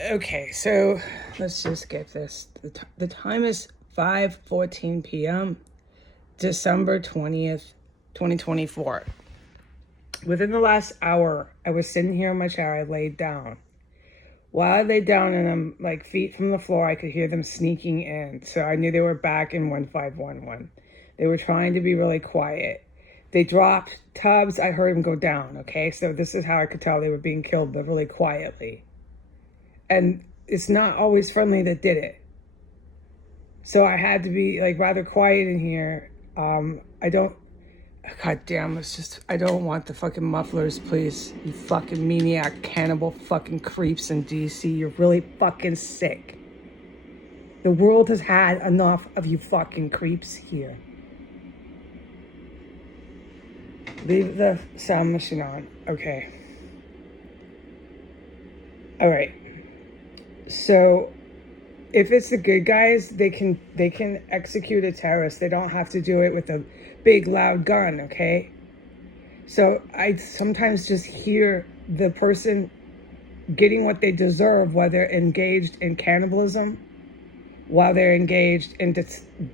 Okay, so let's just get this. The time is 5:14 p.m., December 20th, 2024. Within the last hour, I was sitting here in my chair. I laid down. While I laid down and I'm like feet from the floor, I could hear them sneaking in. So I knew they were back in 1511. They were trying to be really quiet. They dropped tubs. I heard them go down. Okay, so this is how I could tell they were being killed, but really quietly. And it's not always friendly that did it. So I had to be like rather quiet in here. I don't, God damn, I don't want the fucking mufflers, please. You fucking maniac, cannibal fucking creeps in DC. You're really fucking sick. The world has had enough of you fucking creeps here. Leave the sound machine on. Okay. All right. So if it's the good guys, they can execute a terrorist. They don't have to do it with a big loud gun, okay? So I sometimes just hear the person getting what they deserve while they're engaged in cannibalism, while they're engaged in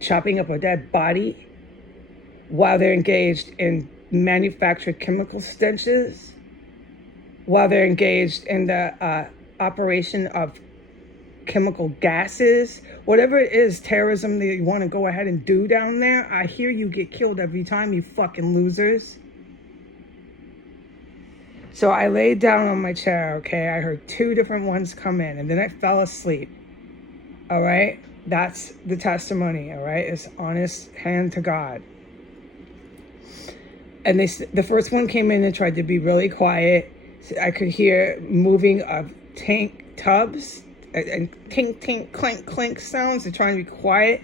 chopping up a dead body, while they're engaged in manufactured chemical stenches, while they're engaged in the operation of chemical gases, whatever it is, terrorism that you want to go ahead and do down there. I hear you get killed every time, you fucking losers. So I laid down on my chair, okay? I heard two different ones come in, and then I fell asleep. All right? That's the testimony, all right? It's honest hand to God. And the first one came in and tried to be really quiet. So I could hear moving of tank tubs and tink, tink, clink, clink sounds. They're trying to be quiet.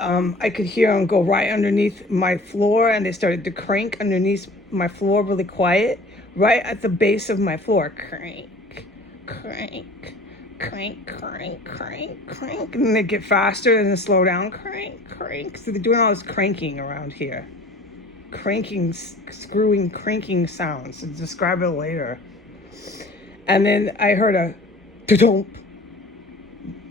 I could hear them go right underneath my floor, and they started to crank underneath my floor really quiet, right at the base of my floor. Crank, crank, crank, crank, crank, crank. And then they get faster and then slow down. Crank, crank. So they're doing all this cranking around here. Cranking, screwing, cranking sounds. I'll describe it later. And then I heard a da-dump,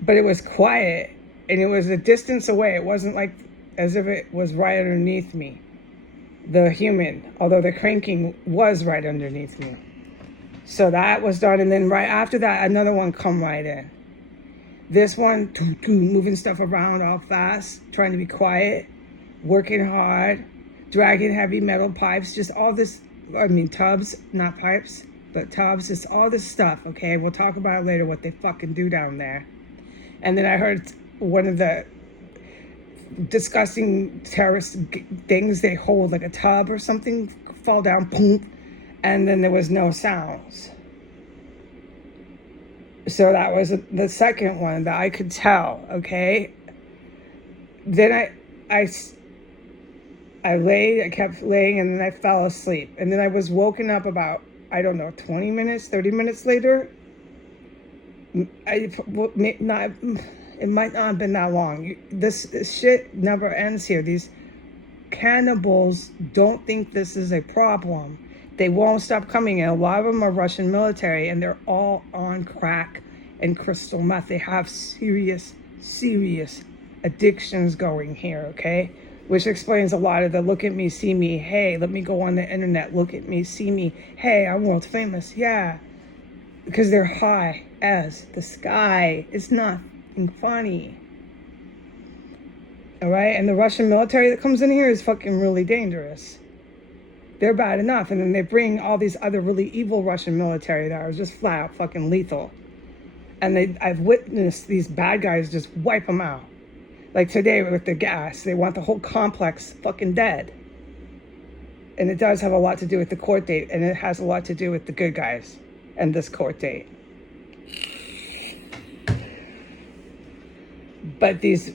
but it was quiet and it was a distance away. It wasn't like as if it was right underneath me, the human, although the cranking was right underneath me. So that was done. And then right after that, another one come right in. This one, moving stuff around all fast, trying to be quiet, working hard, dragging heavy metal pipes, just all this, tubs, not pipes, but tubs, just all this stuff, okay? We'll talk about it later, what they fucking do down there. And then I heard one of the disgusting terrorist things they hold, like a tub or something, fall down, boom, and then there was no sounds. So that was the second one that I could tell, okay? Then I kept laying, and then I fell asleep. And then I was woken up about, 20 minutes, 30 minutes later. It might not have been that long. This shit never ends here. These cannibals don't think this is a problem. They won't stop coming. And a lot of them are Russian military, and they're all on crack and crystal meth. They have serious addictions going here, okay? Which explains a lot of the look at me, see me, hey, let me go on the internet, look at me, see me, hey, I'm world famous, yeah. Because they're high as the sky. It's nothing funny. All right? And the Russian military that comes in here is fucking really dangerous. They're bad enough. And then they bring all these other really evil Russian military that are just flat out fucking lethal. And I've witnessed these bad guys just wipe them out. Like today with the gas, they want the whole complex fucking dead. And it does have a lot to do with the court date, and it has a lot to do with the good guys and this court date. But these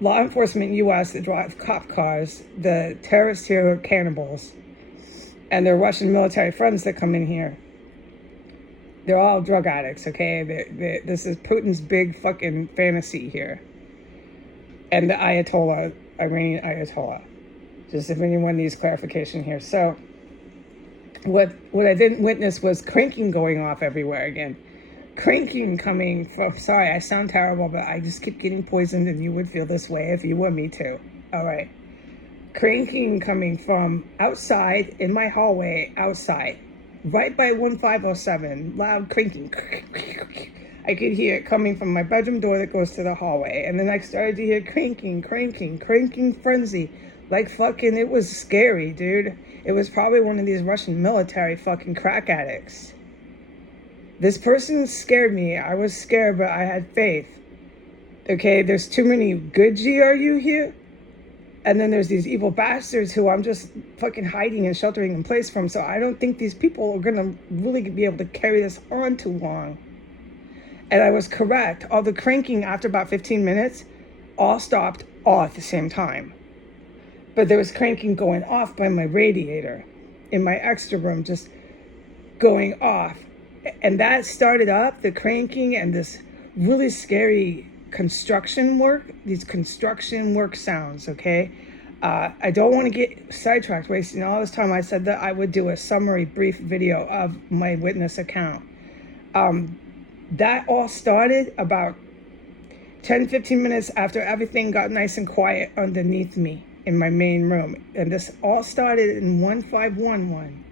law enforcement U.S. that drive cop cars, the terrorists here are cannibals, and their Russian military friends that come in here, they're all drug addicts, okay? This is Putin's big fucking fantasy here. And the Ayatollah, Iranian Ayatollah. Just if anyone needs clarification here. So what I didn't witness was cranking going off everywhere again. Cranking coming from, sorry, I sound terrible, but I just keep getting poisoned, and you would feel this way if you were me too. All right. Cranking coming from outside in my hallway, outside, right by 1507, loud cranking. I could hear it coming from my bedroom door that goes to the hallway. And then I started to hear cranking frenzy. Like fucking, it was scary, dude. It was probably one of these Russian military fucking crack addicts. This person scared me. I was scared, but I had faith. Okay, there's too many good GRU here. And then there's these evil bastards who I'm just fucking hiding and sheltering in place from. So I don't think these people are going to really be able to carry this on too long. And I was correct. All the cranking after about 15 minutes all stopped all at the same time. But there was cranking going off by my radiator in my extra room, just going off. And that started up the cranking and this really scary construction work, these construction work sounds, okay? I don't want to get sidetracked, wasting all this time. I said that I would do a summary, brief video of my witness account. That all started about 10, 15 minutes after everything got nice and quiet underneath me in my main room. And this all started in 1511.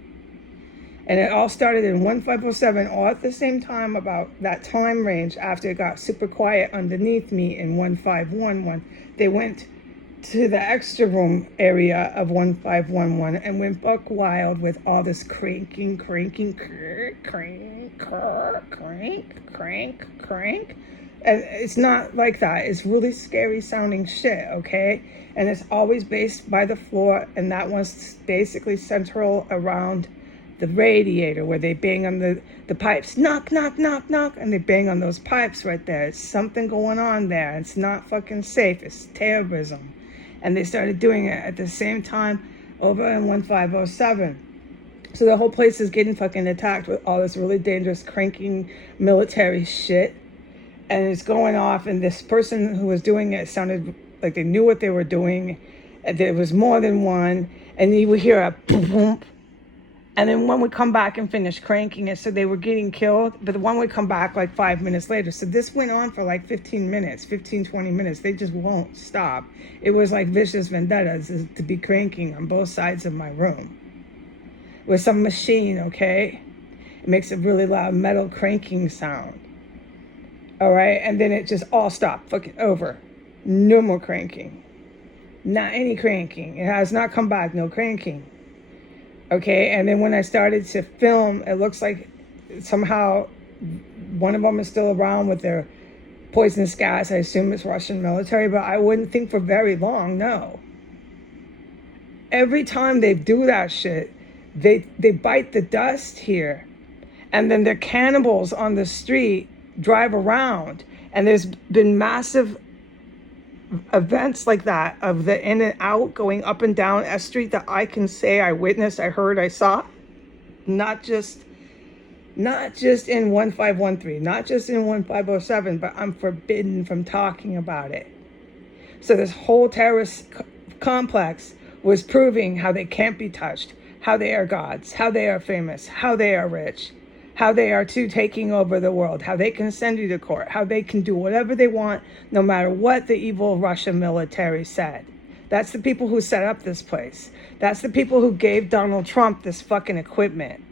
And it all started in 1507, all at the same time, about that time range after it got super quiet underneath me in 1511. They went to the extra room area of 1511 and went buck wild with all this cranking, crank. And it's not like that. It's really scary sounding shit, okay? And it's always based by the floor, and that one's basically central around the radiator where they bang on the pipes. Knock, knock, knock, knock. And they bang on those pipes right there. There's something going on there. It's not fucking safe. It's terrorism. And they started doing it at the same time over in 1507. So the whole place is getting fucking attacked with all this really dangerous cranking military shit. And it's going off. And this person who was doing it sounded like they knew what they were doing. And there was more than one. And you would hear a boom. And then one would come back and finish cranking it, so they were getting killed. But the one would come back like 5 minutes later. So this went on for like 15 minutes, 15, 20 minutes. They just won't stop. It was like vicious vendettas to be cranking on both sides of my room. With some machine, okay? It makes a really loud metal cranking sound. All right? And then it just all stopped. Fucking over. No more cranking. Not any cranking. It has not come back. No cranking. Okay, and then when I started to film, it looks like somehow one of them is still around with their poisonous gas. I assume it's Russian military, but I wouldn't think for very long, no. Every time they do that shit, they bite the dust here. And then the cannibals on the street drive around. And there's been massive events like that of the in and out going up and down S Street that I can say I witnessed, I heard, I saw. Not just in 1513, not just in 1507, but I'm forbidden from talking about it. So this whole terrorist complex was proving how they can't be touched, how they are gods, how they are famous, how they are rich, how they are too taking over the world, how they can send you to court, how they can do whatever they want, no matter what the evil Russian military said. That's the people who set up this place. That's the people who gave Donald Trump this fucking equipment.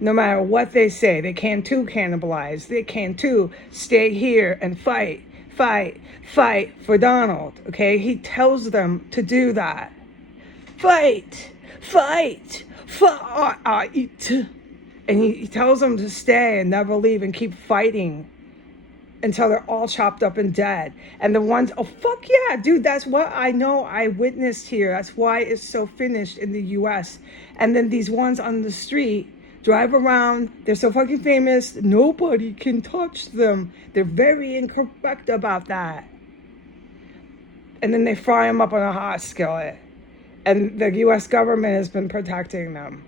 No matter what they say, they can too cannibalize. They can too stay here and fight for Donald, okay? He tells them to do that. Fight. And he tells them to stay and never leave and keep fighting until they're all chopped up and dead. And the ones, oh, fuck yeah, dude, that's what I know I witnessed here. That's why it's so finished in the U.S. And then these ones on the street drive around. They're so fucking famous. Nobody can touch them. They're very incorrect about that. And then they fry them up on a hot skillet. And the U.S. government has been protecting them.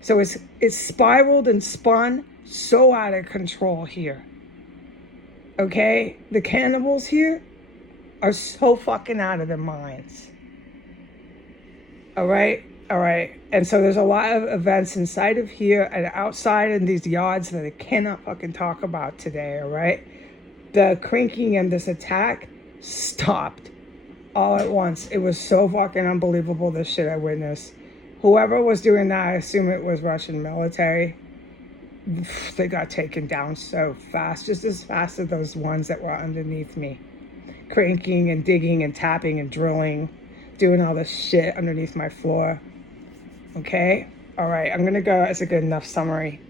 So it's spiraled and spun so out of control here. Okay? The cannibals here are so fucking out of their minds. All right? All right. And so there's a lot of events inside of here and outside in these yards that I cannot fucking talk about today. All right. The cranking and this attack stopped all at once. It was so fucking unbelievable, this shit I witnessed. Whoever was doing that, I assume it was Russian military. They got taken down so fast, just as fast as those ones that were underneath me. Cranking and digging and tapping and drilling, doing all this shit underneath my floor. Okay? All right, I'm gonna go. It's a good enough summary.